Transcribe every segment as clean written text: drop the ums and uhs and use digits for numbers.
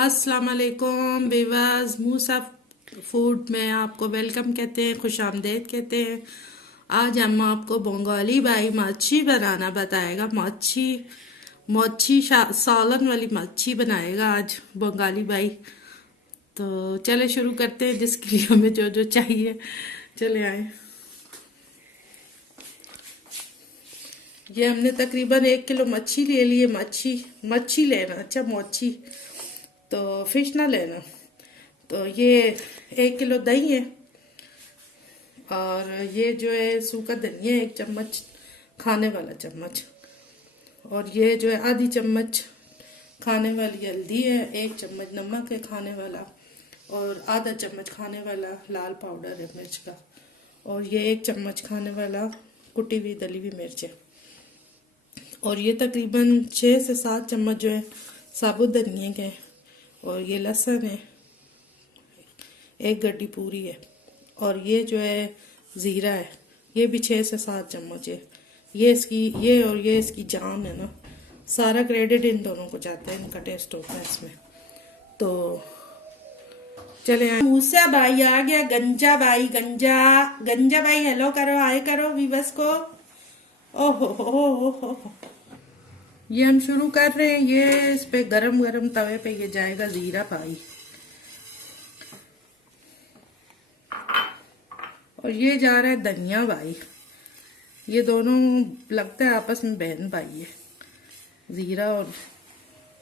अस्सलाम वालेकुम विवाज मूसा फूड में आपको वेलकम कहते हैं, खुश आमदेद कहते हैं। आज हम आपको बंगाली भाई मच्छी बनाना बताएगा। मच्छी सालन वाली मच्छी बनाएगा आज बंगाली भाई। तो चले शुरू करते हैं, जिसके लिए हमें जो जो चाहिए चले आए। ये हमने तकरीबन 1 किलो मच्छी ले ली है। मच्छी लेना, अच्छा मच्छी तो फिश ना लेना। तो ये 1 किलो दही है, और ये जो है सूखा धनिया 1 चम्मच, खाने वाला चम्मच, और ये जो है आधी चम्मच खाने वाली हल्दी है, 1 चम्मच नमक है खाने वाला, और आधा चम्मच खाने वाला लाल पाउडर है मिर्च का, और ये 1 चम्मच खाने वाला कुटी हुई दली हुई मिर्च है, और ये तकरीबन 6 से 7 चम्मच जो है साबुत धनिया के, और ये लहसुन है 1 गड्डी पूरी है, और ये जो है ज़ीरा है, ये भी 6 से 7 चम्मच है। ये इसकी जान है ना, सारा क्रेडिट इन दोनों को जाता है, इनका टेस्ट होता है इसमें। तो चले मूसा भाई आ गया, गंजा भाई हेलो करो, आए करो वीवर्स को। ओहो ये हम शुरू कर रहे हैं। ये इस पे गरम तवे पे ये जाएगा ज़ीरा भाई, और ये जा रहा है धनिया भाई। ये दोनों लगता है आपस में बहन भाई है, ज़ीरा, और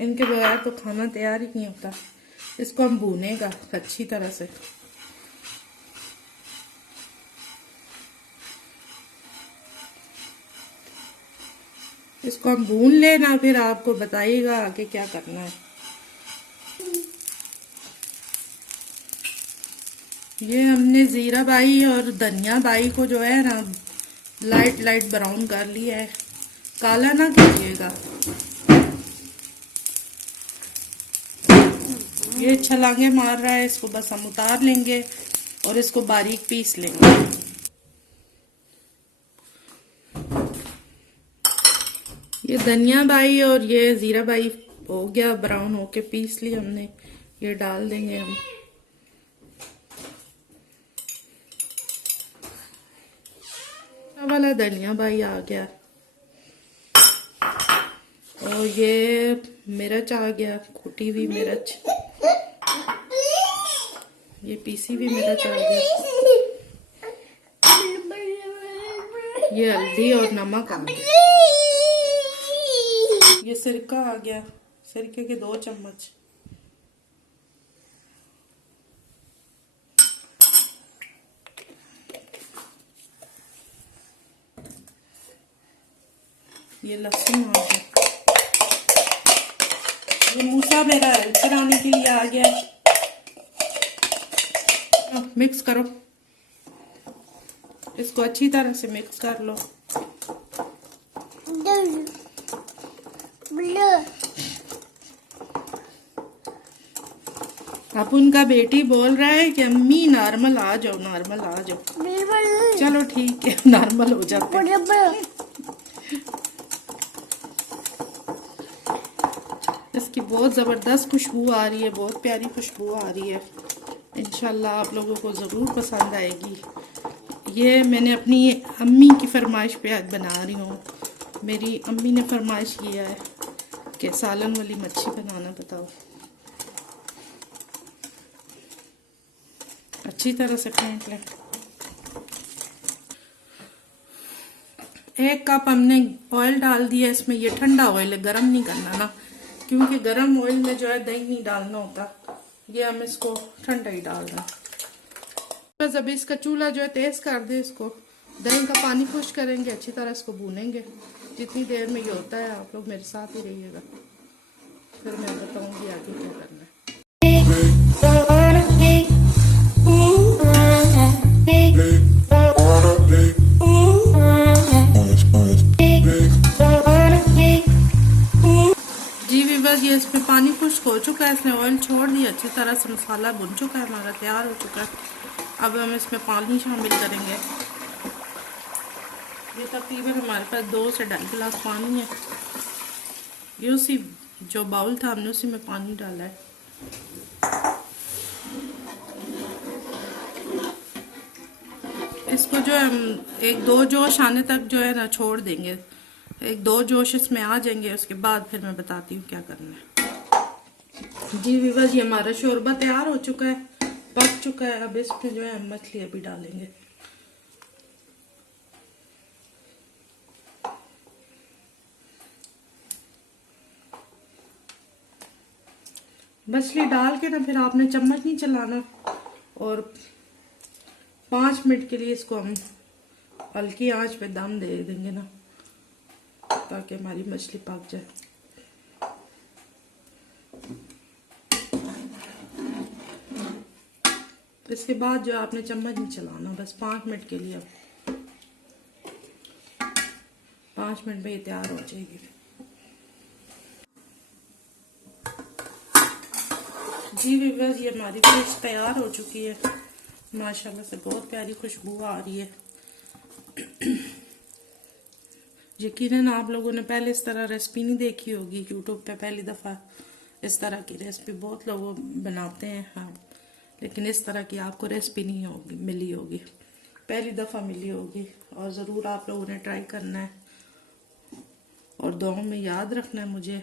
इनके बगैर तो खाना तैयार ही नहीं होता। इसको हम भूनेगा अच्छी तरह से। इसको हम भून लेना, फिर आपको बताइएगा आगे क्या करना है। ये हमने ज़ीरा भाई और धनिया भाई को जो है ना लाइट ब्राउन कर लिया है, काला ना कीजिएगा। ये छलांगे मार रहा है, इसको बस हम उतार लेंगे और इसको बारीक पीस लेंगे। ये धनिया भाई और ये ज़ीरा भाई हो गया ब्राउन होके, पीस ली हमने। ये डाल देंगे हम। वाला धनिया भाई आ गया, और ये मिर्च आ गया, कुटी हुई मिर्च, ये पीसी हुई मिर्च आ गया, ये हल्दी और नमक आ गया, ये सिरका आ गया, सिरके के 2 चम्मच, ये लहसुन आ गया। ये मूसा मेरा हेल्प कराने के लिए आ गया। मिक्स करो, इसको अच्छी तरह से मिक्स कर लो। अब उनका बेटी बोल रहा है कि अम्मी नॉर्मल आ जाओ, नॉर्मल आ जाओ। चलो ठीक है, नॉर्मल हो जाते हैं। इसकी बहुत ज़बरदस्त खुशबू आ रही है, बहुत प्यारी खुशबू आ रही है। इंशाल्लाह आप लोगों को ज़रूर पसंद आएगी। ये मैंने अपनी अम्मी की फरमाइश पे आज बना रही हूँ। मेरी अम्मी ने फरमाइश किया है कि सालन वाली मच्छी बनाना बताओ। अच्छी तरह से फेंट लें। 1 कप हमने ऑयल डाल दिया इसमें। ये ठंडा ऑयल है, गरम नहीं करना ना, क्योंकि गरम ऑयल में जो है दही नहीं डालना होता। ये हम इसको ठंडा ही डाल रहे हैं। बस अभी इसका चूल्हा जो है तेज कर दे। इसको दही का पानी खुश करेंगे, अच्छी तरह इसको भूनेंगे। जितनी देर में ये होता है आप लोग मेरे साथ ही रहिएगा। फिर मैं बताऊंगी आगे क्या करना है। जी वीवर्स, ये इसमें पानी खुश्क हो चुका है, इसने ऑयल छोड़ दिया, अच्छी तरह से मसाला भुन चुका है, हमारा तैयार हो चुका है। अब हम इसमें पानी शामिल करेंगे। ये तकरीबन हमारे पास 2 से 2.5 गिलास पानी है। ये उसी जो बाउल था हमने उसी में पानी डाला है। इसको जो है हम 1-2 जोश आने तक जो है ना छोड़ देंगे। 1-2 जोश इसमें आ जाएंगे, उसके बाद फिर मैं बताती हूँ क्या करना है। जी वीवर्स, ये हमारा शोरबा तैयार हो चुका है, पक चुका है। अब इसमें जो है हम मछली अभी डालेंगे। मछली डाल के ना फिर आपने चम्मच नहीं चलाना और 5 मिनट के लिए इसको हम हल्की आंच पे दम दे देंगे ना, ताकि हमारी मछली पक जाए। इसके बाद जो आपने चम्मच नहीं चलाना, बस 5 मिनट के लिए। 5 मिनट में ये तैयार हो जाएगी। जी वीवर्स, ये हमारी फिश तैयार हो चुकी है। माशाल्लाह से बहुत प्यारी खुशबू आ रही है। यकीनन आप लोगों ने पहले इस तरह रेसिपी नहीं देखी होगी यूट्यूब पे, पहली दफ़ा इस तरह की रेसिपी बहुत लोग बनाते हैं। हाँ, लेकिन इस तरह की आपको रेसिपी नहीं होगी मिली होगी, पहली दफ़ा मिली होगी। और ज़रूर आप लोगों ने ट्राई करना है और दुआओं में याद रखना है मुझे।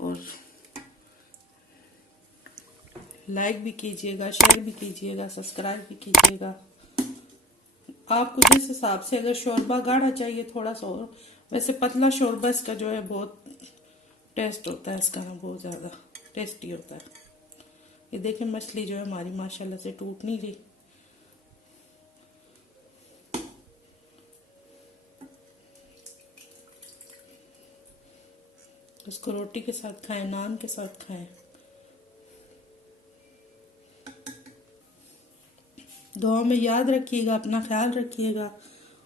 और लाइक भी कीजिएगा, शेयर भी कीजिएगा, सब्सक्राइब भी कीजिएगा। आपको जिस हिसाब से, अगर शोरबा गाढ़ा चाहिए थोड़ा सा और, वैसे पतला शोरबा इसका जो है बहुत टेस्ट होता है इसका ना, बहुत ज़्यादा टेस्टी होता है। ये देखें मछली जो है हमारी माशाल्लाह से टूट नहीं रही। इसको रोटी के साथ खाएं, नान के साथ खाएं। दुआ में याद रखिएगा, अपना ख्याल रखिएगा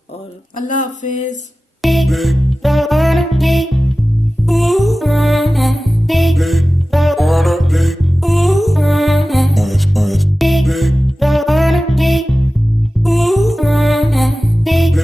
और अल्लाह हाफिज।